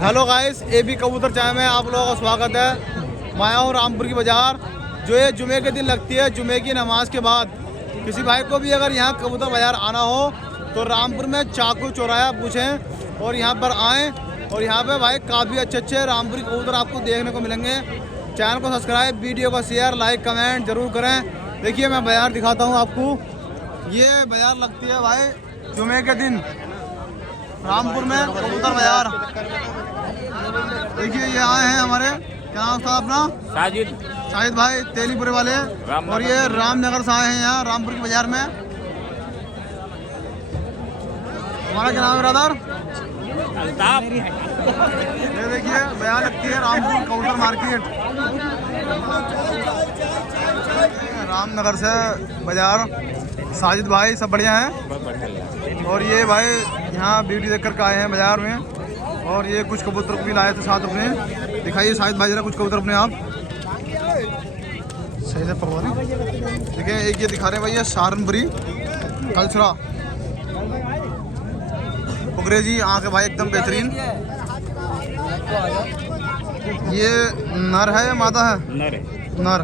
Hello guys, AB कबूतर चाय में आप लोगों का स्वागत है। मैं आया हूँ रामपुर की बाज़ार, जो ये जुमे के दिन लगती है। जुमे की नमाज के बाद किसी भाई को भी अगर यहाँ कबूतर बाज़ार आना हो तो रामपुर में चाकू चौराया पूछें और यहाँ पर आएँ। और यहाँ पे भाई काफ़ी अच्छे रामपुरी कबूतर आपको देखने को मिलेंगे। चैनल को सब्सक्राइब, वीडियो को शेयर, लाइक, कमेंट जरूर करें। देखिए मैं बाज़ार दिखाता हूँ आपको। ये बाज़ार लगती है भाई जुमे के दिन रामपुर में, कबूतर बाज़ार। देखिए ये आए हैं हमारे, क्या नाम था अपना? शाहिद भाई, तेलीपुरे वाले। और ये रामनगर से आए हैं यहाँ रामपुर की बाज़ार में। हमारा क्या नाम है ब्रदर? ये देखिए बाज़ार लगती है रामपुर कबूतर मार्केट, रामनगर से बाज़ार। साजिद भाई सब बढ़िया हैं। और ये भाई यहाँ ब्यूटी देख कर आए हैं बाज़ार में। और ये कुछ कबूतर भी लाए थे साथ अपने। दिखाइए शाहिद भाई जरा कुछ कबूतर अपने आप सही से पकड़ो। देखिए एक ये दिखा रहे हैं भाई, ये सहारनपुरी कल्चरा पुगरे जी, आँखें भाई एकदम बेहतरीन। ये नर है या मादा है? नर।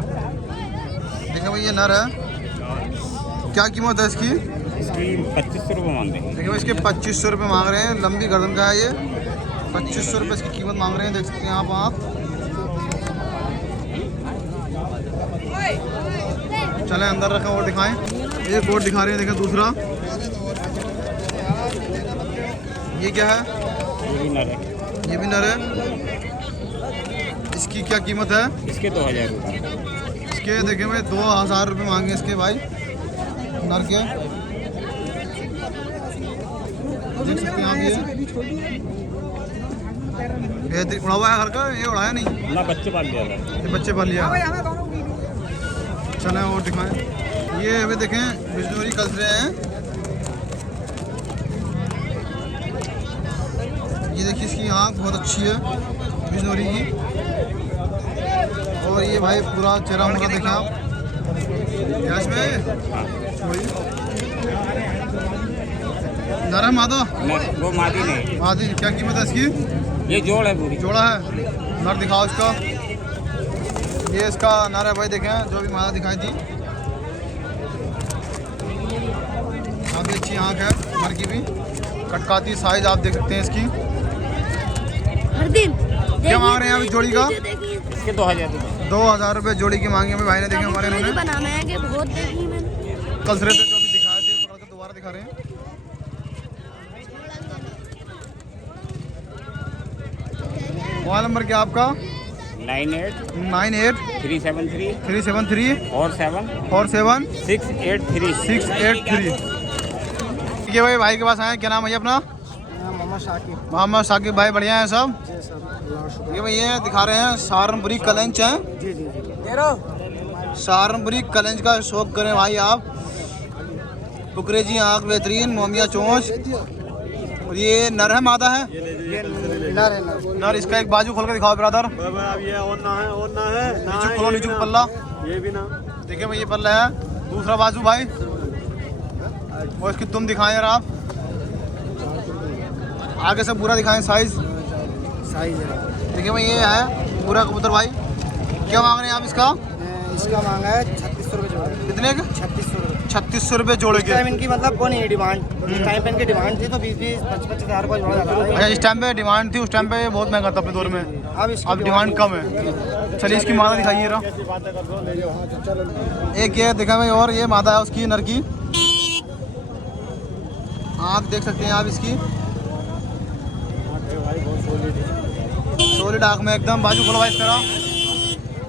देखिए भाई ये नर है। क्या कीमत है इसकी? 2500 रुपये मांग रहे हैं। देखिए इसके 2500 रुपये मांग रहे हैं। लंबी गर्दन का है ये। 2500 रुपये इसकी कीमत मांग रहे हैं, देख सकते हैं आप। चलें अंदर रखें और दिखाएं। ये कोट दिखा रहे हैं, देखें दूसरा। ये क्या है? ये भी नर है। ये भी नर है। इसकी क्या कीमत है? इसके 2000 रुपये। इसके देखें भाई 2000 रुपये मांगे इसके भाई नर के। देख सकते हैं आप। ये उड़ा हुआ है घर का, ये उड़ाया नहीं ना, बच्चे पाल लिया था। ये बच्चे पाल लिया। चलें और दिखाएं। ये अभी देखें बिजनौरी कस रहे हैं। ये देखिए इसकी आँख बहुत अच्छी है बिजनौरी की। और ये भाई पूरा चेहरा मुड़ा देखें आप। नर है मादा? वो मादी नहीं। मादी। क्या कीमत है इसकी? ये जोड़ है पूरी। जोड़ा है। नर दिखाओ इसका। ये इसका नर है भाई, देखें जो भी मादा दिखाई थी। काफ़ी अच्छी आँख है नर की भी, कटकाती साइज आप देख सकते हैं इसकी। हर दिन क्या मांग रहे हैं अभी जोड़ी का? इसके 2000 रुपये। 2000 रुपये जोड़ी की मांगी हमें भाई ने। देखे हमारे इन्होंने बनाना है कि बहुत देखी मैंने। कलसरे थे जो भी दिखाए थे, पकड़ के दोबारा दिखा रहे हैं। मोबाइल नंबर क्या आपका? 98 373 373 47 683। 683। ठीक है भाई, भाई के पास आए। क्या नाम है अपना? मोहम्मद साकिब भाई, बढ़िया है सब। ये भाई ये दिखा रहे हैं सहारनपुरी कलेंच है। सहारनपुरी कलेंच का शौक करें भाई आप। पुकरे जी आँख बेहतरीन, मोमिया चोंच। और ये नर है मादा है? नर। इसका एक बाजू खोल के दिखाओ ब्रदर। नीचे खोलो, नीचे पल्ला। ये भी ना देखिए भाई, ये पल्ला है। दूसरा बाजू भाई, और इसकी तुम दिखाएं यार आप। आगे से पूरा दिखाएं साइज। देखिए भाई ये है पूरा कबूतर भाई। क्या मांग रहे हैं आप इसका? इसका मांगा है 3600 रुपये जोड़े। कितने का? 3600 रुपये। 3600 रुपये जोड़े के। इनकी मतलब कौन है डिमांड? इस टाइम पे इनकी डिमांड थी तो 20-25 हज़ार का जोड़ा जाता है। अच्छा, इस टाइम पे डिमांड थी, उस टाइम पे बहुत महंगा था अपने दौर में। अब डिमांड कम है। चलिए इसकी मादा दिखाइए रहा। एक ये देखा भाई, और ये मादा है उसकी नर की। आप देख सकते हैं आप इसकी सोलिड आँख में एकदम। बाजू खोलो भाई इसका।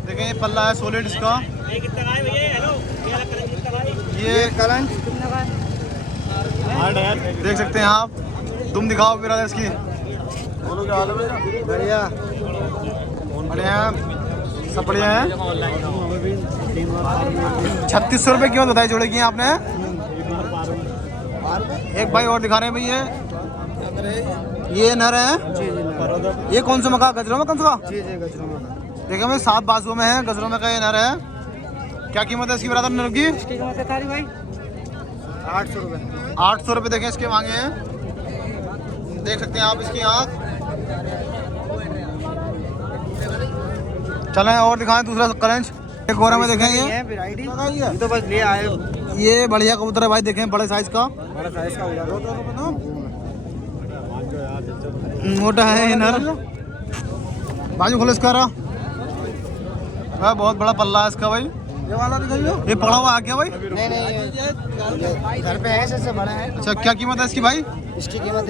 देखें ये पल्ला है सोलिड इसका। ये कलंच देख सकते हैं आप। तुम दिखाओ मेरा इसकी। बढ़िया बढ़िया सब बढ़िया है। 3600 रुपये कीमत बताई जोड़े की आपने। एक भाई और दिखा रहे हैं भैया, ये नर है। ये कौन सा मका? गजरों में कौन सा? गजरों में। देखिए भाई 7 बाजुओं में है, गजरों में का ये नर है। क्या कीमत है इसकी ब्रदर नर की? इसकी कीमत है भाई 800 रुपये। 800 रुपये देखें इसके मांगे हैं। देख सकते हैं आप इसकी आँख। चलें और दिखाएं दूसरा कलंच। एक और में देखेंगे ये वैरायटी ये तो बस ले आए। ये बढ़िया कबूतर है भाई, देखें बड़े साइज का, बड़ा साइज का हो जाता मोटा है ये नर। बाजू खोलो इसका रहा, बहुत बड़ा पल्ला है इसका भाई। ये वाला दिखाइए, ये पड़ा हुआ है क्या भाई? नहीं ये घर पे है, सबसे बड़ा है। अच्छा क्या कीमत है इसकी भाई? इसकी कीमत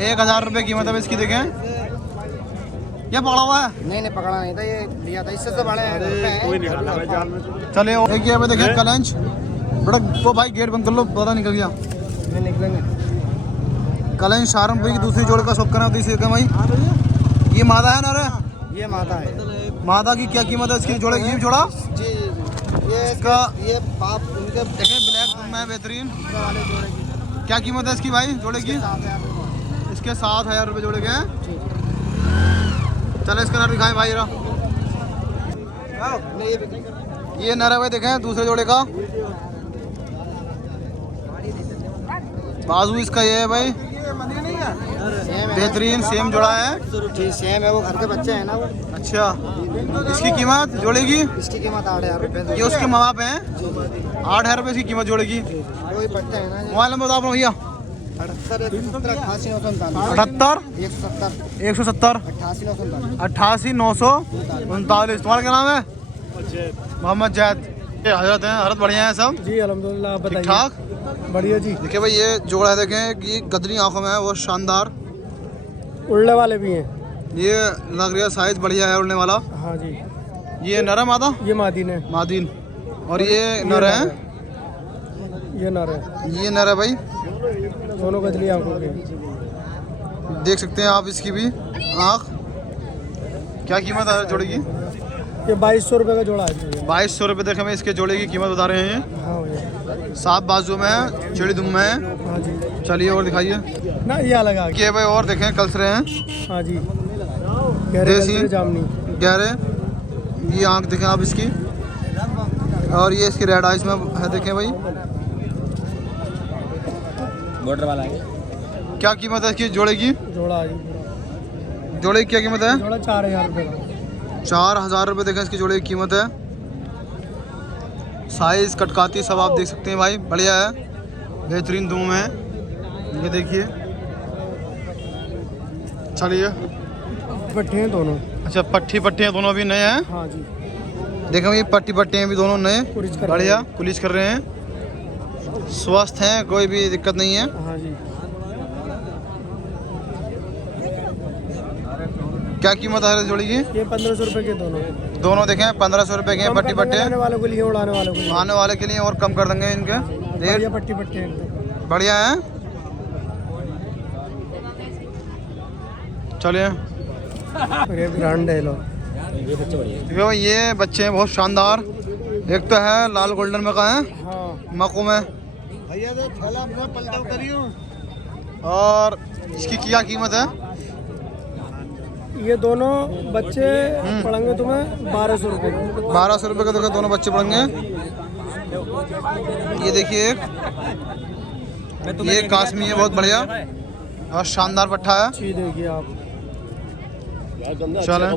1000 रुपये कीमत है इसकी। देखें ये पड़ा हुआ है। नहीं पकड़ा नहीं था, ये लिया था, इससे तो बड़ा है। कोई निकाला भाई जाल में। चले एक ये देखें कलंच बड़ा, वो भाई गेट बंद कर लो, पता निकल गया। निकलेंगे कलंच सहारनपुर की दूसरी जोड़ का शौक करना तीसरी का भाई। ये मादा है ना रे? ये माता है। मादा की क्या कीमत है इसकी जोड़े? ये जोड़ा जी ये इसका ये बाप उनके देखें ब्लैक में बेहतरीन। वाले जोड़े की क्या कीमत है इसकी भाई जोड़े की? 7,000 इसके 7,000 रुपये जोड़े के हैं। चले इसका नर दिखाएं भाई रा। ये नर है भाई, देखें दूसरे जोड़े का। बाजू इसका ये है भाई, बेहतरीन सेम जोड़ा है। जी सेम है, वो घर के बच्चे हैं ना वो। अच्छा इसकी कीमत जोड़े की? इसकी कीमत 8,000 रुपये। ये उसके माँ बाप हैं। 8,000 रुपये इसकी कीमत जोड़े की। वही बच्चे हैं ना। मोबाइल नंबर बताओ भैया। 78 88 78 170 170 88 88 939। तुम्हारा क्या नाम है? मोहम्मद जैद। ये हजरत हैं, हजरत बढ़िया हैं सब? जी अल्हम्दुलिल्लाह, आप ठीक बताइए। ठाक बढ़िया जी। देखिए भाई ये जोड़ा है, देखें कि गदरी आंखों में है, वो शानदार। उड़ने वाले भी हैं। ये लग रहा है साइज बढ़िया है उड़ने वाला। हाँ जी। ये नर है मादा? ये मादीन है। मादीन। और ये नर है? ये नर है। ये नर है भाई, दोनों गदली आंखों के। देख सकते हैं आप इसकी भी आँख। क्या कीमत है जोड़े की? ये 2200 रुपये का जोड़ा है। 2200 रुपये। देखें भाई इसके जोड़े की कीमत बता रहे हैं। हाँ भैया। 7 बाजू में है, चिड़ी दुम में है। हाँ जी। चलिए और दिखाइए। ना ये अलग आ गया। ये भाई और देखें कलसरे हैं, हाँ जी। गहरे देसी कलसरे जामनी। गहरे। ये आँख देखें आप इसकी, और ये इसकी रेड आइज में है, देखें भाई। बॉर्डर वाला है। क्या कीमत है इसकी जोड़े की? जोड़ा आ जी। जोड़े की क्या कीमत है? जोड़ा 4,000 रुपये का। 4,000 रुपये देखें इसकी जोड़े की कीमत है। साइज कटकाती सब आप देख सकते हैं भाई, बढ़िया है, बेहतरीन धूम है। ये देखिए। चलिए पट्टे हैं दोनों। अच्छा पट्टी हैं दोनों भी नए हैं। हाँ जी। देखें भाई पट्टी हैं भी दोनों नए, पुलिस कर बढ़िया पुलिस कर रहे हैं, स्वस्थ हैं, कोई भी दिक्कत नहीं है। हाँ जी। क्या कीमत है जोड़ी की? ये 1500 रुपये के दोनों। दोनों देखें 1500 रुपये के हैं। पट्टी आने वालों के लिए, उड़ाने वालों के लिए। आने वाले के लिए और कम कर देंगे इनके बढ़िया रेट। पट्टी एकदम बढ़िया है। चलिए ये ब्रांड है लो। देखो भाई ये बच्चे हैं बहुत शानदार। एक तो है लाल गोल्डन में का है, हाँ। मकू में, और इसकी क्या कीमत है? ये दोनों बच्चे पड़ेंगे तुम्हें 1200 रुपये। 1200 रुपये का। देखो दोनों बच्चे पड़ेंगे। ये देखिए ये काश्मीर है, बहुत बढ़िया और शानदार पट्ठा है। जी देखिए आप। चलें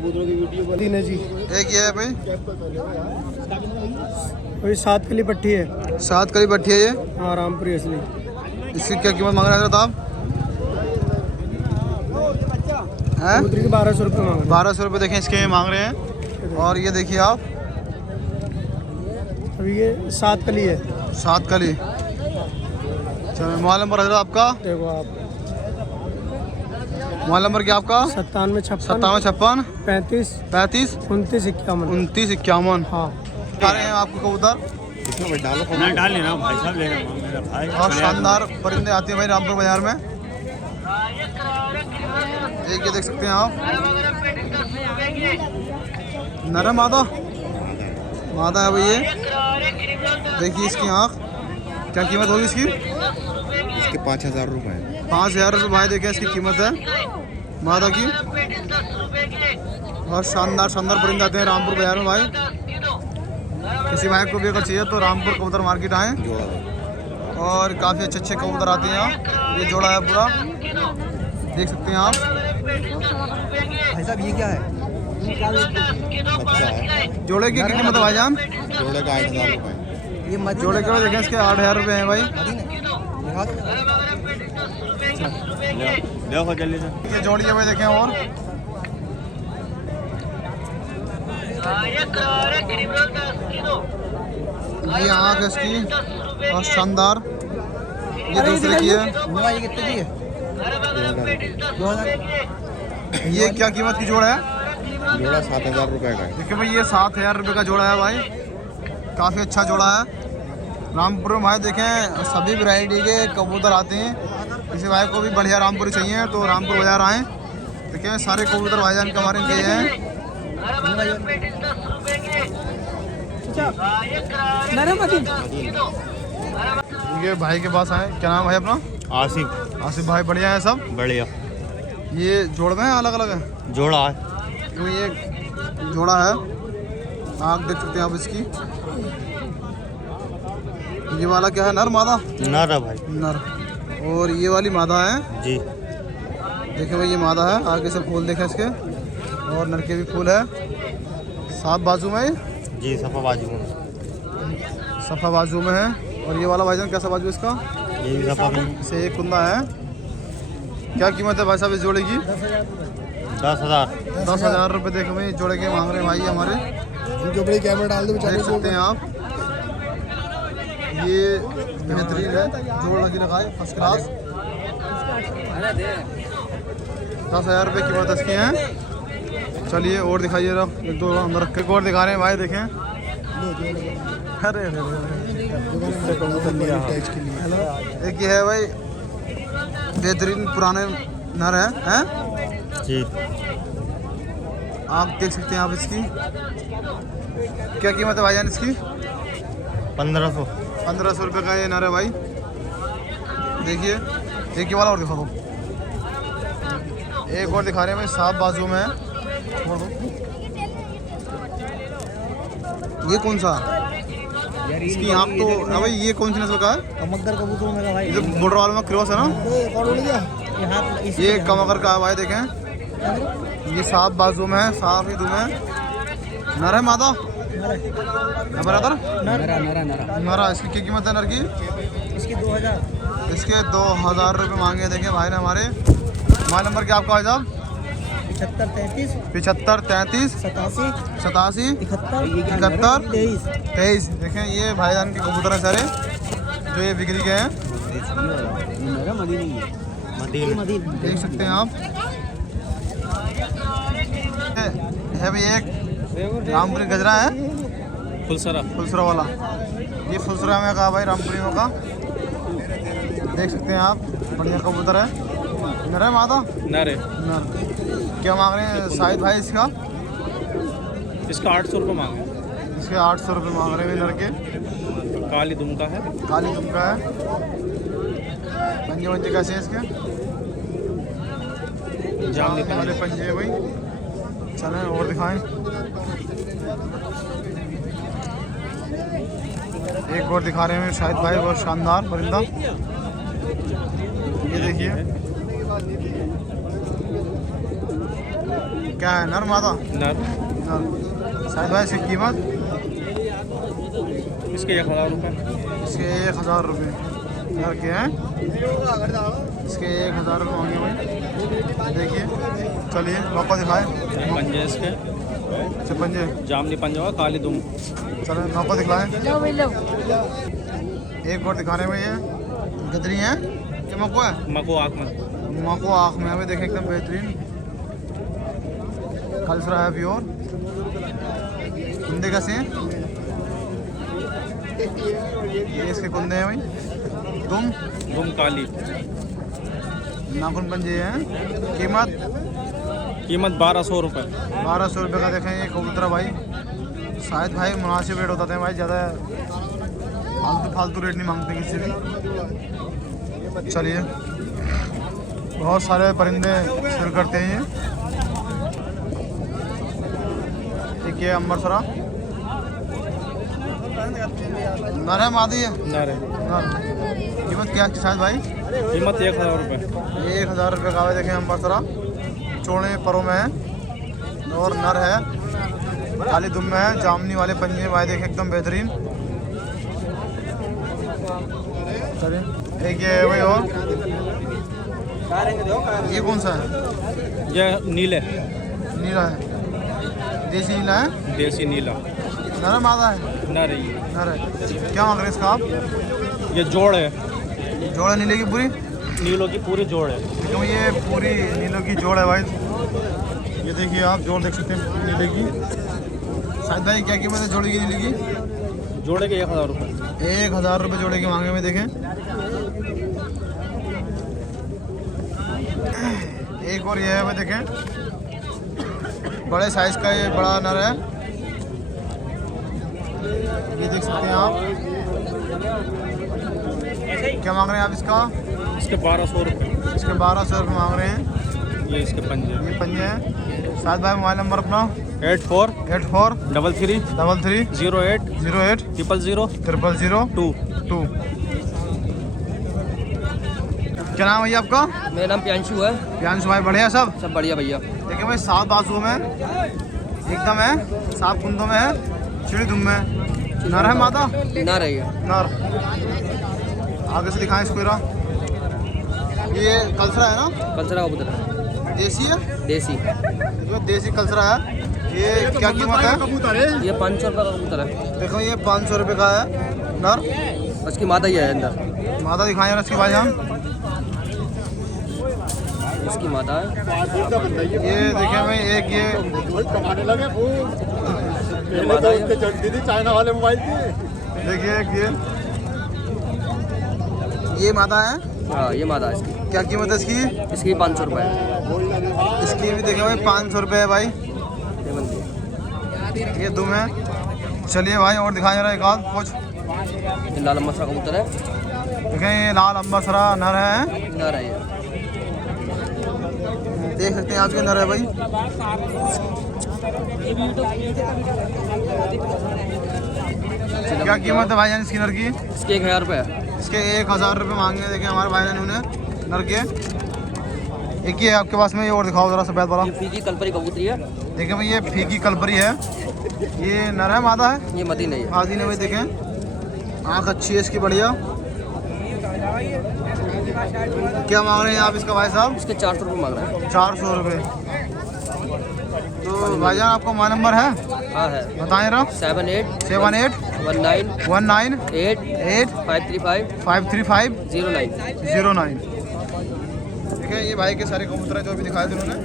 तीन है जी। एक ये है भाई, वही 7 किली पट्टी है। 7 करी पट्टी है ये। हाँ रामपुरी असली। इसकी क्या कीमत मांग रहे हैं आप? हैं? कबूतरी के 1200 रुपये मांग रहे 1200 रुपये देखें इसके मांग रहे हैं। और ये देखिए आप, अभी ये 7 कली है। 7 कली। चलो मोबाइल नंबर है आपका? देखो आप। मोबाइल नंबर क्या आपका? 9756 5756 35 35 29 51। 29 51। हाँ। आ रहे हैं आपको कबूतर ना डाल लेना भाई साहब, लेना मेरा भाई। और शानदार परिंदे आते हैं भाई रामपुर बाजार में। एक ये देख सकते हैं आप, नरम मादा है भाई ये। देखिए इसकी आँख। क्या कीमत होगी इसकी? इसके 5,000 रुपये। 5,000 रुपये भाई देखें इसकी कीमत है मादा की। और शानदार परिंदे आते हैं रामपुर बाजार में भाई। किसी भाई को भी अगर चाहिए तो रामपुर कबूतर मार्केट आएँ, और काफ़ी अच्छे कबूतर आते हैं यहाँ। ये जोड़ा है पूरा, देख सकते हैं आप। भाई साहब ये क्या है? बच्चा है। जोड़े की कितनी मतलब भाईजान? जोड़े का 8,000 रुपये है। ये मत जोड़े के देखें इसके 8,000 रुपये हैं भाई। देखो जल्दी से। ये जोड़िए भाई देखें और ये आँख है इसकी और शानदार। ये दूसरे की है। ये कितने की है? 2,000। ये क्या कीमत की जोड़ा है? जोड़ा 7,000 रुपये का है। देखिए भाई ये 7,000 रुपये का जोड़ा है भाई। काफ़ी अच्छा जोड़ा है। रामपुर में भाई देखें सभी वैरायटी के कबूतर आते हैं। किसी भाई को भी बढ़िया रामपुरी चाहिए तो रामपुर बाजार आएँ। देखिए सारे कबूतर भाईजान के हमारे लिए हैं। ये भाई के पास आए। क्या नाम है भाई अपना? आसिफ। आसिफ भाई बढ़िया है सब। बढ़िया। ये जोड़ में अलग अलग है? जोड़ा है। तो ये जोड़ा है। आँख देख सकते हैं आप इसकी। ये वाला क्या है, नर मादा? नर है भाई। नर। और ये वाली मादा है जी। देखिए भाई ये मादा है। आगे से फूल देखे इसके और नर के भी फूल है। साफ बाजू में जी सफा बाजू में। सफ़ा बाजू में है। और ये वाला भाईजान कैसा बाजू इसका? ये भी सफा में। इसे एक कुंदा है। क्या कीमत है भाई साहब इस जोड़े की? 10,000। 10,000 रुपये। देखो भाई जोड़े के मांग रहे हैं भाई हमारे। इनके ऊपर कैमरा डाल दो देख सकते हैं आप। ये बेहतरीन है। जोड़ लगी लगाए फर्स्ट क्लास। 10,000 रुपये कीमत इसकी है। चलिए और दिखाइए रहा एक दो अंदर रख के और दिखा रहे हैं भाई। देखें अरे एक ये है भाई बेहतरीन पुराने नर हैं। जी। आप देख सकते हैं आप इसकी। क्या कीमत है भाईजान इसकी? 1500। 1500 रुपये का ये नर है भाई। देखिए एक ही वाला और दिखा दो। एक और दिखा रहे हैं भाई साफ बाजू में है। छोड़ दो। ये कौन सा? इसकी आँख तो भाई ये कौन सी नस्ल का है? कमकदर कबूतर मेरा भाई। ये तो बॉर्डर वालों में क्रॉस है ना? कौन उड़ गया? ये कमकर का है भाई। देखें ये साफ बाजू में है। साफ ही दुम है। नर है मादा? बराबर नरा नरा नरा। नरा। इसकी क्या कीमत है नर की? इसके 2,000। इसके 2,000 रुपये मांगे। देखें भाई ने हमारे। मोबाइल नंबर क्या आपका भाई साहब? 75 75 33 87 87 71 71 23। 23। देखें ये भाईजान के कबूतर हैं सारे जो ये बिक्री के हैं। मेरा मदीनी है। मदीनी। देख सकते हैं आप। है भाई एक रामपुरी गजरा है। फुलसरा वाला। ये फुलसरा में का भाई रामपुरियों का। देख सकते हैं आप। बढ़िया कबूतर है। नर है मादा? नर है। नर। क्या मांग रहे हैं शाहिद भाई इसका? इसका 800 रुपये मांगे। इसके 800 रुपये मांग रहे हैं नर के। काली दुम का है। काली दुम का है। पंजे वंजे कैसे हैं इसके? जामनी वाले पंजे हैं भाई। चलें और दिखाएं। एक और दिखा रहे हैं शाहिद भाई। बहुत शानदार परिंदा। ये देखिए क्या है, नर मादा? नर। नर। शाहिद भाई इसकी कीमत? इसके 1,000 रुपये। इसके 1,000 रुपये नर के हैं। इसके 1,000 रुपये मांगे भाई। देखिए चलिए वापस दिखाएं। पंजे इसके पंजे जामनी पंजा हुआ काली दुम। चलें वापस दिखाएं। एक और दिखा रहे हैं भाई। ये गदरी हैं कि मको है? मको आँख में। मको आँख में हमें देखें एकदम बेहतरीन। कल्चर है प्योर। कुंदे कैसे हैं? ये इसके कुंदे हैं भाई। दुम काली। नाखून पंजे हैं। कीमत? कीमत 1,200 रुपये। 1,200 रुपये का। देखें ये कबूतर भाई। शायद भाई मुनासिब रेट होता था भाई। ज़्यादा फालतू रेट नहीं मांगते किसी भी। चलिए बहुत सारे परिंदे शुरू करते हैं। एक ये अम्बरसरा नर है मादी है? नर है। नर। कीमत क्या है शायद भाई? कीमत 1,000 रुपये। 1,000 रुपये का है। देखें अम्बरसरा चौड़े परों में है। और नर है, काली दुम में है, जामनी वाले पंजे भाई देखे एकदम बेहतरीन। एक ये है भाई, और ये कौन सा है? ये नीले, नीला है, देसी नीला है, देसी नीला नर है मादा है? नर है ये। नर है। क्या मांग रहे हैं इसका आप? ये जोड़ है, जोड़ है नीले की पूरी? नीलों की पूरी जोड़ है। तो ये पूरी नीलों की जोड़ है भाई, ये देखिए आप जोड़ देख सकते हैं नीले की। शायद भाई क्या कीमत है जोड़ी की नीले की? जोड़े के 1000 रुपये। 1000 रुपये जोड़े के मांगे में देखें। एक और ये है भाई देखें, बड़े साइज का ये बड़ा नर है, ये देख सकते हैं आप। क्या मांग रहे हैं आप इसका? इसके 1200 रुपये। इसके 1200 रुपये मांग रहे हैं। ये इसके पंजे, ये पंजे हैं। साथ भाई मोबाइल नंबर अपना 84 84 33 33 08 08 000 000 2। 2। क्या नाम है ये आपका? मेरा नाम प्यांशु है। प्यांशु भाई बढ़िया सब? सब बढ़िया भैया। देखिए भाई 7 बाजुओं में एकदम है, 7 कुंदों में है, चिड़ी दुम में। नर है मादा? ना रही है। नर। आगे से दिखाएं इसको जरा। ये कलसरा है ना? कलसरा कबूतर है, देसी है? देसी। देखो देसी कलसरा है। ये क्या कीमत है? ये 500 रुपये का कबूतर है। देखो ये 500 रुपये का है नर। उसकी माता ही है अंदर, मादा दिखाएं जरा इसके भाईजान। इसकी माता है। ये देखिए भाई एक ये माता है। चाइना वाले मोबाइल देखिए एक ये मादा है। हाँ ये माता है इसकी। क्या कीमत है इसकी? इसकी 500 रुपये है। इसकी भी देखिए भाई 500 रुपये है भाई। ये बनती है। ये दुम है। चलिए भाई और दिखाएं जरा एक आध कुछ। ये लाल मसरा कबूतर है। देखें ये लाल अम्बरसरा नर है, ना रही है। देख सकते हैं आज के नर है भाई। क्या कीमत है भाईजान इसकी नर की? इसके 1000 रुपये है। इसके 1000 रुपये मांगे देखें हमारे भाईजान उन्हें नर के। एक ही है आपके पास में, ये और दिखाओ जरा सफेद वाला। ये फीकी कलपरी कबूतरी है। देखिए भाई ये फीकी कलपरी है। ये नर है मादा है? ये मदी नहीं है। आदि ने भाई देखें, आँख अच्छी है इसकी बढ़िया। क्या मांग रहे हैं आप इसका भाई साहब? इसके 400 रुपये मांग रहा है। 400 रुपये। तो भाईजान आपका मोबाइल नंबर है? हाँ है। बताएं जरा। 78 78 19 19 8 8 535 535 09। 09। देखिए ये भाई के सारे कबूतर हैं जो भी दिखाए थे उन्होंने।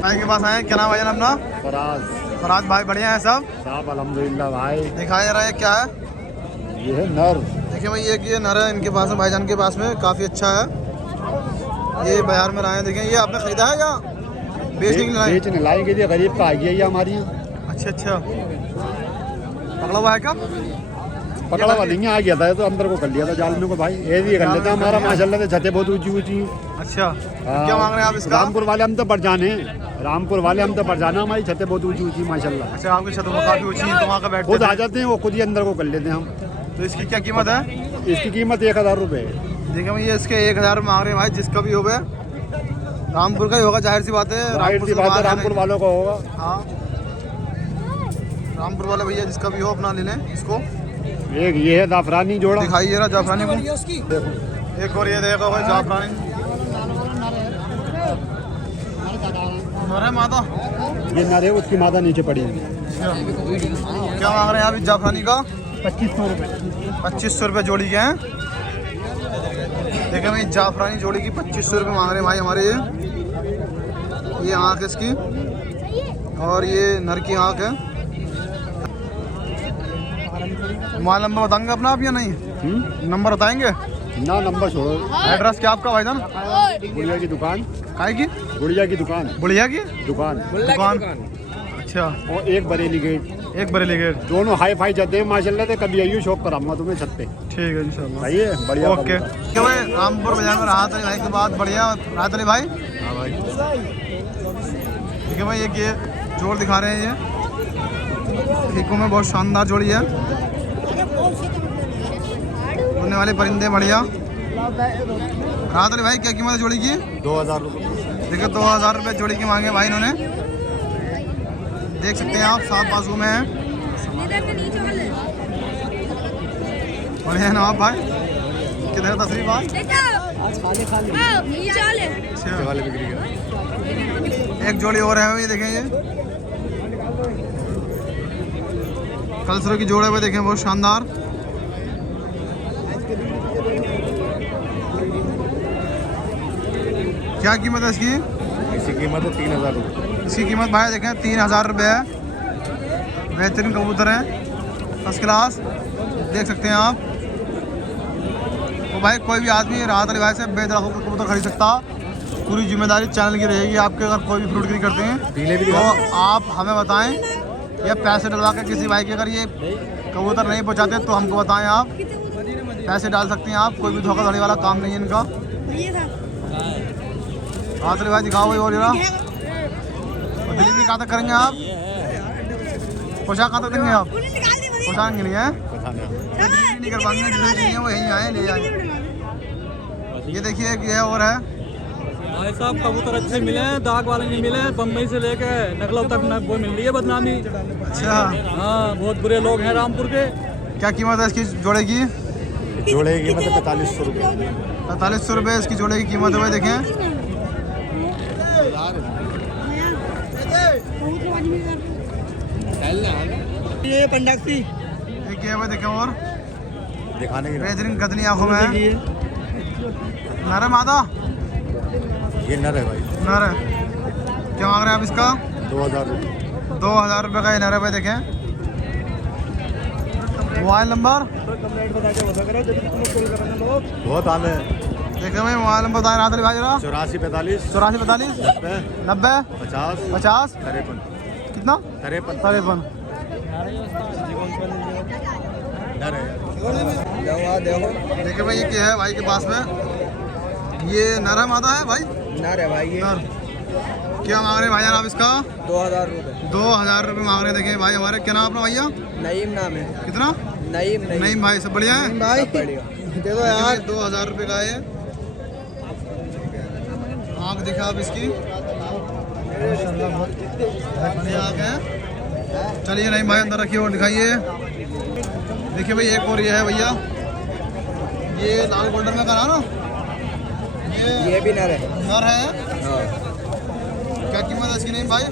भाई के पास आए, क्या नाम भाईजान अपना? फराज फराज भाई बढ़िया है सब? साहब अल्हम्दुलिल्लाह भाई। दिखाया जा रहा है क्या है? ये है नर। देखिए भाई एक ये नर है इनके पास में, भाईजान के पास में, काफ़ी अच्छा है। ये बाजार में लाए, देखें ये आपने खरीदा है या बेचने के लिए लाए? बेचने लाए के लिए गरीब का आई है ये हमारी। अच्छा अच्छा। पकड़ा हुआ है क्या? पकड़ा हुआ नहीं आ गया था, तो अंदर को कर लिया था जाल में को भाई। ये भी कर लेता हमारा माशाल्लाह से, छतें बहुत ऊंची ऊंची। अच्छा। क्या मांग रहे हैं आप इसका? रामपुर वाले हम तो बढ़ जाने, रामपुर वाले हम तो बढ़ जाना, हमारी छतें बहुत ऊंची ऊंची माशाल्लाह। अच्छा आपकी छतों में काफ़ी ऊँची है तो वहाँ का बैठते खुद आ हैं। जाते हैं वो, खुद ही अंदर को कर लेते हैं हम। तो इसकी क्या कीमत है? इसकी कीमत 1000 रुपये है। देखिए भाई ये इसके 1000 मांग रहे हैं भाई, जिसका भी होगा। रामपुर का ही होगा, जाहिर सी बात है। जाहिर सी बात है रामपुर वालों का होगा। हाँ रामपुर वाले भैया जिसका भी हो अपना ले लें इसको। एक ये है जाफरानी जोड़ा। दिखाइए जरा जाफरानी को। एक और ये देखो भाई जाफरानी नर है मादा? ये नर है, उसकी मादा नीचे पड़ी है। क्या मांग रहे हैं आप इस जाफरानी का? 2500 रुपये। 2500 रुपये जोड़ी के हैं। देखिए भाई जाफरानी जोड़ी की 2500 रुपये मांग रहे हैं भाई हमारे। ये आँख है इसकी और ये नर की आँख है। मोबाइल नंबर बताएंगे अपना आप या नहीं? नंबर बताएंगे ना? नंबर छोड़ो। एड्रेस क्या आपका भाईजान? गुड़िया की दुकान। काय की? गुड़िया की दुकान। बुढ़िया की दुकान। दुकान। अच्छा। और एक बरेली गेट। एक बरेली गेट। दोनों हाई फाई जाते हैं माशाल्लाह से। कभी आइयो शॉप कराऊंगा तुम्हें छत पे। ठीक है इंशाल्लाह। सही है, बढ़िया। ओके। क्या भाई रामपुर बाजार में राहत अली भाई के बाद बढ़िया राहत अली भाई। हाँ भाई। ठीक है भाई एक ये जोड़ दिखा रहे हैं, ये फीकों में बहुत शानदार जोड़ी है। उड़ने वाले परिंदे बढ़िया। राहत अली भाई क्या कीमत है जोड़ी की? 2000 रुपये। देखिए 2000 रुपये जोड़ी की मांगे भाई इन्होंने, देख सकते हैं आप, साफ बाजू में है। और है नवाब भाई किधर तस्रीफ बात वाले बिक्री का एक जोड़ी और है, ये देखें, ये कल्सरों की जोड़े हुए देखें, बहुत शानदार। क्या कीमत है इसकी? इसकी कीमत है 3000 रुपये। इसकी कीमत भाई देखें 3000 रुपये है। बेहतरीन कबूतर है, फर्स्ट क्लास, देख सकते हैं आप। तो भाई कोई भी आदमी राहत अली भाई से बेदरा होकर कबूतर खरीद सकता, पूरी जिम्मेदारी चैनल की रहेगी आपके। अगर कोई भी फ्रूट करते हैं तो आप हमें बताएं, या पैसे डलवा के किसी भाई के अगर ये कबूतर नहीं पहुंचाते तो हमको बताएं, आप पैसे डाल सकते हैं आप। कोई भी धोखाधड़ी वाला काम नहीं है इनका। राहत अली भाई दिखाओ भाई, और जरा डिलीवरी कहाँ तक करेंगे आप? पहुँचा कहाँ तक देंगे आप? पहुँचाएंगे नहीं है, डिलीवरी नहीं कर पाएंगे, डिलीवरी वो यहीं आए ले जाए। ये देखिए एक ये और है भाई साहब, कबूतर अच्छे मिले हैं, दाग वाले नहीं मिले, बम्बई से लेके नकलौ तक वो मिल रही है बदनामी। अच्छा, हाँ, बहुत बुरे लोग हैं रामपुर के। क्या कीमत है इसकी जोड़े की? जोड़े की कीमत है 4500 रुपये। 4500 रुपये इसकी जोड़े की कीमत है भाई, देखें। ये पंडाक्सी एक ये भाई देखें, और दिखाने की बेहतरीन कतनी आंखों में है। नर मादा ये नर है भाई। नर है, क्या मांग रहे हैं आप इसका? 2000 रुपये। 2000 रुपये का ये नर है भाई, देखें। मोबाइल नंबर बहुत आम है। देखें भाई, मोबाइल नंबर बताएं राहत अली भाई जरा। 8445 8445 90 50 50 53 कितना? 53 नर है। देखिए भाई, ये क्या है भाई के पास में? ये नर है मादा है भाई? नर है भाई, ये नर। क्या मांग रहे हैं भाई आप इसका? 2000 रुपये। 2000 रुपये मांग रहे हैं। देखिए भाई हमारे, क्या नाम अपना भैया? नईम नाम है। कितना? नईम नहीं भाई, सब बढ़िया है भाई, दे दो यार। 2000 रुपये का है। आँख दिखा आप इसकी, बढ़िया आँख है। चलिए नहीं भाई, अंदर रखिए और दिखाइए। देखिए भाई एक और ये है भैया, ये लाल गोल्डन में करा ना, ये भी नर है। नर है। हाँ, क्या कीमत है इसकी? नहीं भाई,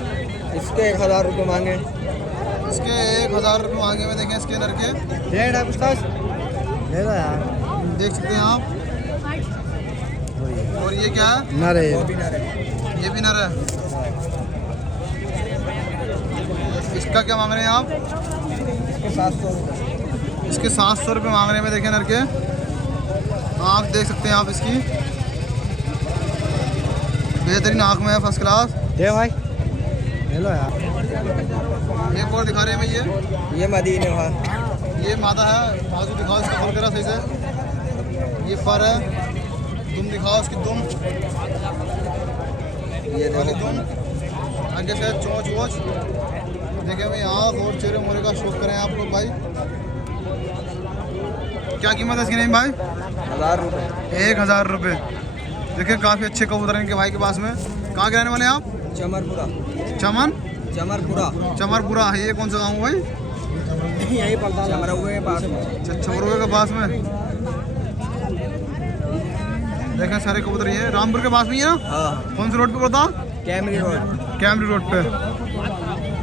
इसके 1000 रुपये मांगे। इसके 1000 रुपये मांगे हुए, देखें इसके नर के, डेढ़ है पुछताछ, दे दो यार। देख सकते हैं आप। और ये क्या है? नर है, वो भी नर है। ये भी नर है। इसका क्या मांग रहे हैं आप? इसके 700 रुपये। इसके 700 रुपये मांग रहे हैं, देखें नर के। आँख देख सकते हैं आप इसकी, बेहतरीन आँख में है, फर्स्ट क्लास। दे भाई, हेलो यार। एक और दिखा रहे हैं भाई, ये मदीने भाई, ये मादा है। बाजू दिखाओ इसका, फर करा सही से। ये फर है, तुम दिखाओ इसकी दुम, ये वाली देखो। दुम, आगे से चोंच वोच। देखिए भाई आँख और चेहरे मोरे का शौक करें आप लोग भाई। क्या कीमत है इसकी? नहीं भाई, 1000 रुपये। 1000 रुपये। देखिए काफ़ी अच्छे कबूतर हैं इनके भाई के पास में। कहाँ के रहने वाले हैं आप? चमरपुरा। चमन चमरपुरा, चमरपुरा है। ये कौन सा गाँव है भाई? यही पड़ता है चमरपुरे के पास में। अच्छा, छबरुआ के पास में। देखें सारे कबूतर ये रामपुर के पास में ही है ना? हाँ, कौन सी रोड पे पड़ता? Camry road. कैमरी रोड पे।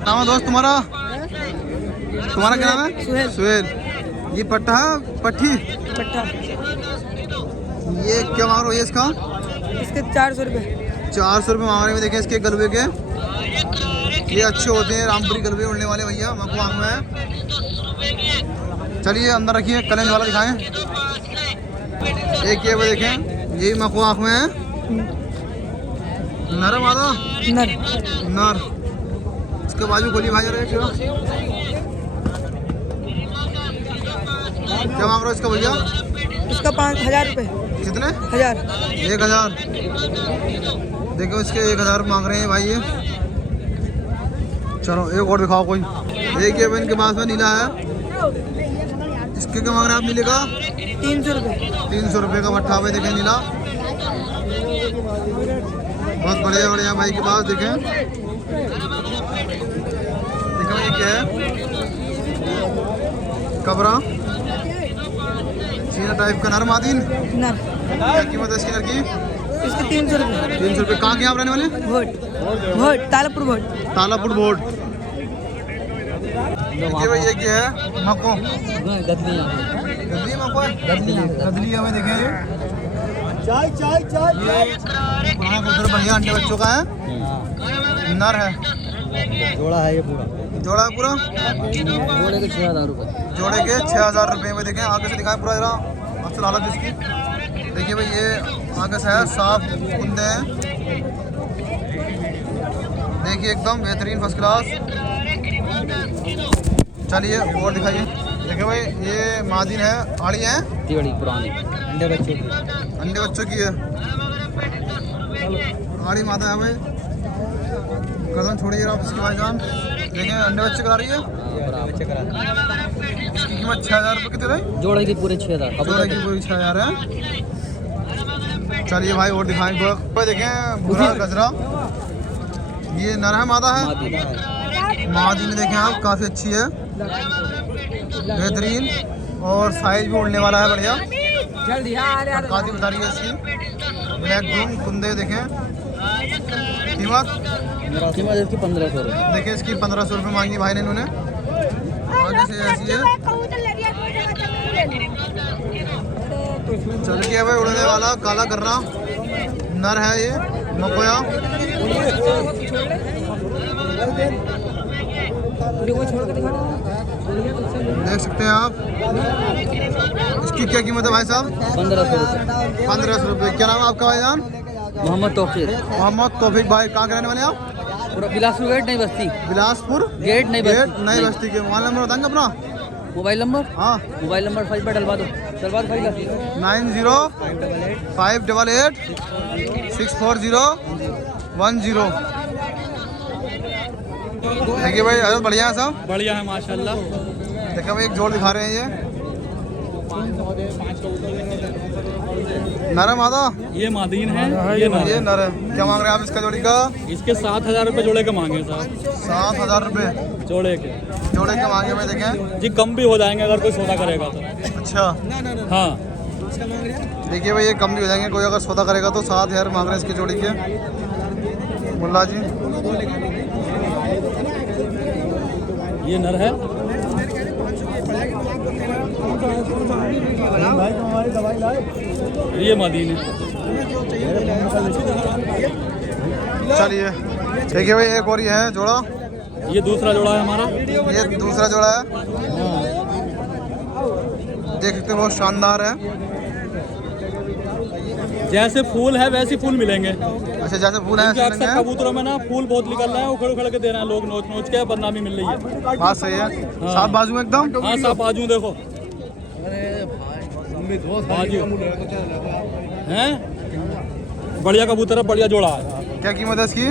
नाम है दोस्त तुम्हारा? तुम्हारा क्या नाम है? सुहेल। ये पट्टा है, पट्टी? पट्टा, ये क्या मांग रहे हो ये इसका? इसके 400 रुपये। 400 रुपये मांग रहे हैं। देखें इसके गलबे के, ये अच्छे होते हैं रामपुरी गलबे उड़ने वाले भैया, मकवांग में। चलिए अंदर रखिए, कलेंज वाला दिखाएं। एक ये वो देखें, यही मकवांग में है। नर मादा? नर। नर। इसके बाजू खोली भाई जरा, क्या मांग रहे हो इसका भैया? इसका 5000 रुपये। कितने? 1000। 1000। देखो इसके 1000 मांग रहे हैं भाई ये। चलो एक और दिखाओ कोई। एक ये इनके पास में नीला है, इसके क्या मांग रहे हैं आप नीले का? 300 रुपये। 300 रुपये का भट्ठा पे देखें नीला। बहुत बढ़िया बढ़िया भाई के पास देखें ये क्या है कबरा सीना टाइप का नर मादीन नर। क्या कीमत है इसकी नर की? इसके 300 रुपये। 300 रुपये। कहाँ के आप रहने वाले? भोट भोट तालापुर भोट। तालापुर बोर्ड। ये भाई ये क्या है? मको गदली मको है गदली हमें देखें चाय चाय चाय ये उधर बढ़िया अंडे बच्चों का है नर है जोड़ा है ये पूरा। जोड़ा है पूरा जोड़े के 6000 रुपये। जोड़े के 6000 रुपये में देखें आगे से दिखाएं पूरा जरा असल हालत इसकी देखिए भाई ये आगे से है साफ कुंदे हैं देखिए एकदम बेहतरीन फर्स्ट क्लास। चलिए और दिखाइए देखिए भाई ये मादीन है आड़ी है बड़ी पुरानी अंडे बच्चों की है आड़ी मादा है भाई कदम छोड़िए आप इसके भाईजान देखिए अंडे बच्चे करा रही है इसकी कीमत 6000 रुपये कितने रही जोड़े की पूरे 6000। जोड़े की पूरी 6000 है। चलिए भाई और दिखाएं भाई देखें बुरा गजरा ये नर है मादा है मादी में देखें आप काफ़ी अच्छी है बेहतरीन और साइज भी उड़ने वाला है बढ़िया काफ़ी बता रही है इसकी ब्लैक धूम कुंदे देखें कीमत इसकी 1500 रुपये। देखिए इसकी 1500 रुपये मांगी भाई ने इन्होंने आगे से ऐसी है चल गया भाई उड़ने वाला काला कर्रा नर है ये मकोया देख सकते हैं आप इसकी क्या कीमत है भाई साहब? 1500 रुपये। 1500 रुपये। क्या नाम है आपका भाईजान? मोहम्मद तौफीक। मोहम्मद तौफीक भाई कहाँ के रहने वाले हैं आप? पूरा बिलासपुर गेट नहीं बस्ती। बिलासपुर गेट नहीं बस्ती। नई बस्ती के मोबाइल नंबर बताएंगे अपना? मोबाइल नंबर हाँ मोबाइल नंबर फाइल पर डलवा दो 9058864010। देखिए भाई अरे बढ़िया है सब बढ़िया है माशाल्लाह। देखिए भाई एक जोड़ दिखा रहे हैं ये नर है मादा ये मादीन है ये नर ये है। नर है। क्या मांग रहे हैं आप इसका जोड़ी का? इसके 7000 रुपये जोड़े के मांगे साहब। 7000 रुपये जोड़े के जोड़े के मांगे में देखें जी कम भी हो जाएंगे अगर कोई सौदा करेगा तो। अच्छा हाँ देखिए भाई ये कम भी हो जाएंगे कोई अगर सौदा करेगा तो 7000 मांग रहे हैं इसकी जोड़ी के मुल्ला जी। ये नर है ये मादीन है। चलिए देखिए भाई एक और ये है जोड़ा ये दूसरा जोड़ा है हमारा। ये दूसरा जोड़ा है देख सकते हैं बहुत शानदार है। जैसे फूल है वैसे फूल मिलेंगे। अच्छा जैसे फूल है क्योंकि अक्सर कबूतरों में ना फूल बहुत निकल रहे हैं उखड़ उखड़ के दे रहे हैं लोग नोच नोच के बदनामी मिल रही है। बात सही है साफ बाजू में एकदम हाँ साहब बाजू देखो बाजू हैं बढ़िया कबूतर है बढ़िया जोड़ा है। क्या कीमत है इसकी?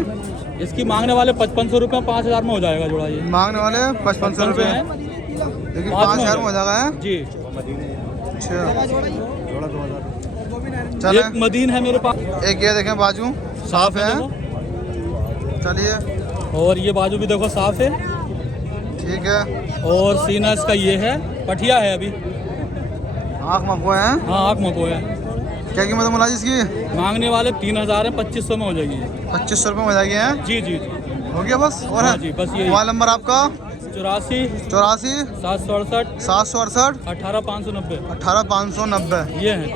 इसकी मांगने वाले 5500 रुपये 5000 में हो जाएगा जोड़ा ये। मांगने वाले 5500 रुपये है लेकिन 5000 में हो जाएगा है। जी। अच्छा चले एक मदीन है मेरे पास। एक ये देखें बाजू साफ है चलिए और ये बाजू भी देखो साफ है ठीक है और सीना इसका ये है पठिया है अभी आँख मको है। हाँ आँख मको है। क्या कीमत है मुलाजी इसकी? मांगने वाले 3000 है 2500 में हो जाएगी ये। 2500 रुपये में हो जाएगी है। जी जी जी हो गया बस और हाँ है जी बस ये मोबाइल नंबर आपका? 84 84 768 768 18590 18590 ये है।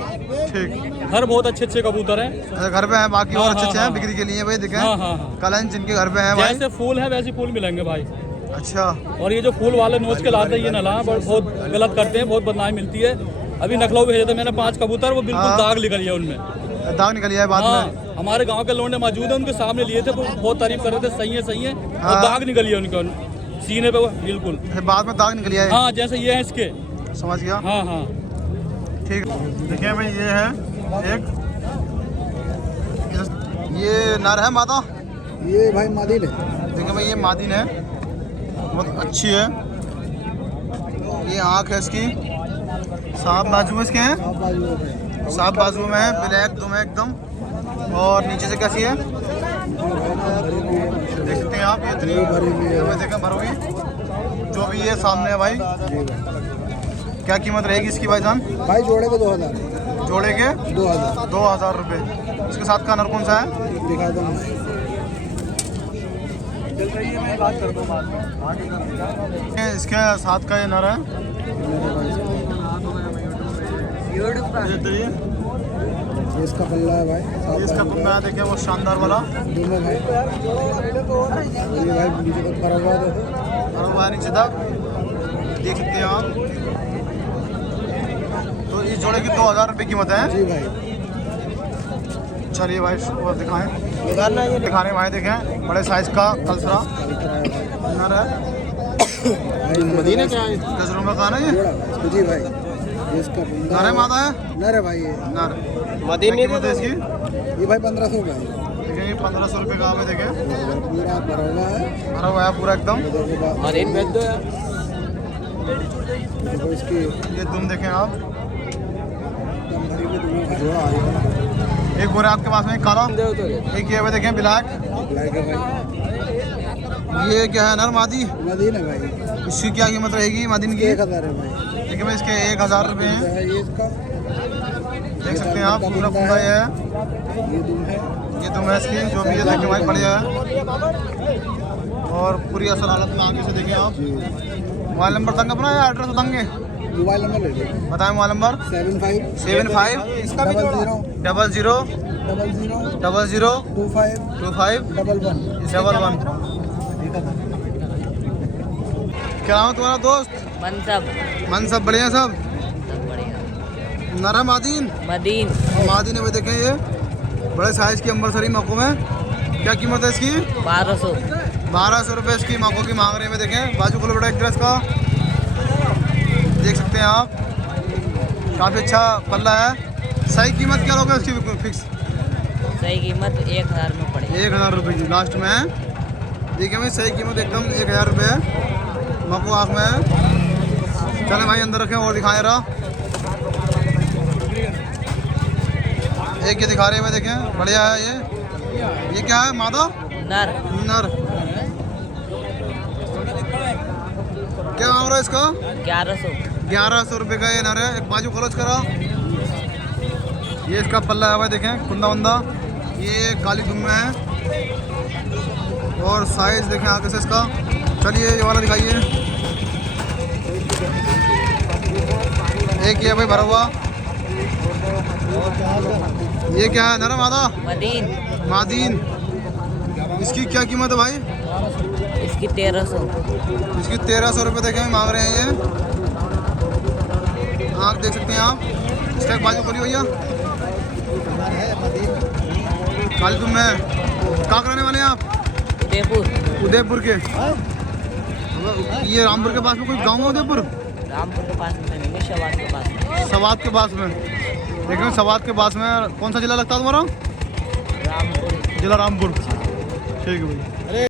ठीक घर बहुत अच्छे अच्छे कबूतर हैं। अच्छा घर पे हैं बाकी और हाँ, अच्छे अच्छे हाँ, हैं बिक्री के लिए भाई देखें हाँ हाँ हाँ कल जिनके घर पे हैं भाई। जैसे फूल है वैसे फूल मिलेंगे भाई। अच्छा और ये जो फूल वाले नोच के लाते हैं ये नला बहुत गलत करते हैं बहुत बदनामी मिलती है। अभी नखलऊ भेजे थे मैंने 5 कबूतर वो बिल्कुल हाँ। दाग निकली है उनमें। दाग निकली है बाद में। हाँ हमारे गांव के लोंडे मौजूद हैं उनके सामने लिए थे वो बहुत तारीफ कर रहे थे सही है हाँ। और दाग निकली है उनके सीने पे वो बिल्कुल। बाद में दाग निकली है। हाँ जैसे ये है इसके। समझ गया हाँ हाँ ठीक देखिए भाई ये है एक ये नर है मादा ये भाई मादीन है। देखिए भाई ये मादीन है बहुत अच्छी है। ये आँख है इसकी साफ बाजू में इसके हैं साफ बाजू में है ब्लैक दुम है एकदम और नीचे से कैसी है देख सकते हैं आप, ये इतनी देखें भरोगी जो भी ये सामने है भाई। क्या कीमत रहेगी इसकी भाईजान? भाई जोड़े को 2000, जोड़े के 2000 रुपये। इसके साथ का नर कौन सा है? दिखा दो। इसके साथ का ये नर है। इसका पल्ला है भाई, इसका पन्ना है, देखिए वो शानदार वाला। दोनों भाई ये भाई नीचे तक भरा हुआ है, और वहाँ नीचे तक देख सकते हैं आप। तो इस जोड़े की 2000 रुपये कीमत है जी भाई। चलिए भाई और दिखाने भाई, देखें बड़े साइज का कलसरा नर है। मदीना क्या है? 10 रुपये का ना ये जी भाई। इसका बंदा नर है मादा है? नर है भाई ये। नर मदीना कीमत है इसकी? ये भाई 1500 रुपये है। देखिए ये 1500 रुपये का है। देखें पूरा भरा हुआ है, भरा हुआ है पूरा एकदम। देखो इसकी ये तुम देखें आप, दम भरी में दोनों जोड़ा आएगा। एक बोरा आपके पास में काला, एक ये देखें ब्लैक। ब्लैक है भाई। ये क्या है? नर मादी? मदीना भाई। इसकी क्या कीमत रहेगी मादिन की? 1000 है भाई। ठीक है भाई, इसके 1000 रुपये हैं। ये इसका देख सकते हैं आप, पूरा पूरा ये है। ये दुम है। ये तुम है इसकी जो भी है, देखें भाई बढ़िया है और पूरी असल हालत में आगे से देखें आप। मोबाइल नंबर तंग अपना या एड्रेस बताएंगे? मोबाइल नंबर ले लीजिए। बताएं मोबाइल नंबर। 75 00 00 25 11 क्या नाम है तुम्हारा दोस्त? मनसब बढ़िया सब? नरा मादीन मादीन में देखें ये बड़े साइज की अंबरसरी मक्खों में। क्या कीमत है इसकी? 1200 रुपये इसकी मक्खों की मांग रहे हैं। देखें बाजू खोलो बेटा एक ड्रेस का, देख सकते हैं आप, काफ़ी अच्छा पल्ला है। सही कीमत क्या लोगे इसकी? फिक्स सही कीमत 1000 में पड़ेगी। 1000 रुपये की लास्ट में है। देखिए भाई सही कीमत एकदम 1000 रुपये है। मक्खू आँख में है। चले भाई अंदर रखें और दिखाए रहा। एक ये दिखा रहे हैं, देखें बढ़िया है ये क्या है? मादा नर नर। क्या मांग रहा है इसका? 1100 रुपये का ये नर है। एक बाजू क्लोज करा। ये इसका पल्ला है भाई, देखें कुंदा वंदा। ये काली दुम है और साइज देखें आगे से इसका। चलिए ये वाला दिखाइए। एक ये भाई भरा हुआ। ये क्या है? नरम आधा मादीन। इसकी क्या कीमत है भाई? इसकी 1300। इसकी 1300 रुपये देखें मांग रहे हैं ये। आँख देख सकते हैं आप। इसका एक बाजू खोली भैया। काली तुम है। कहाँ रहने वाले हैं आप? उदयपुर के। ये रामपुर के पास में कोई गाँव है? उदयपुर रामपुर के पास में नहीं, शवाद के पास में। सवाद के पास में। देखिए सवाद के पास में। कौन सा जिला लगता है तुम्हारा? रामपुर। जिला रामपुर। ठीक है भाई।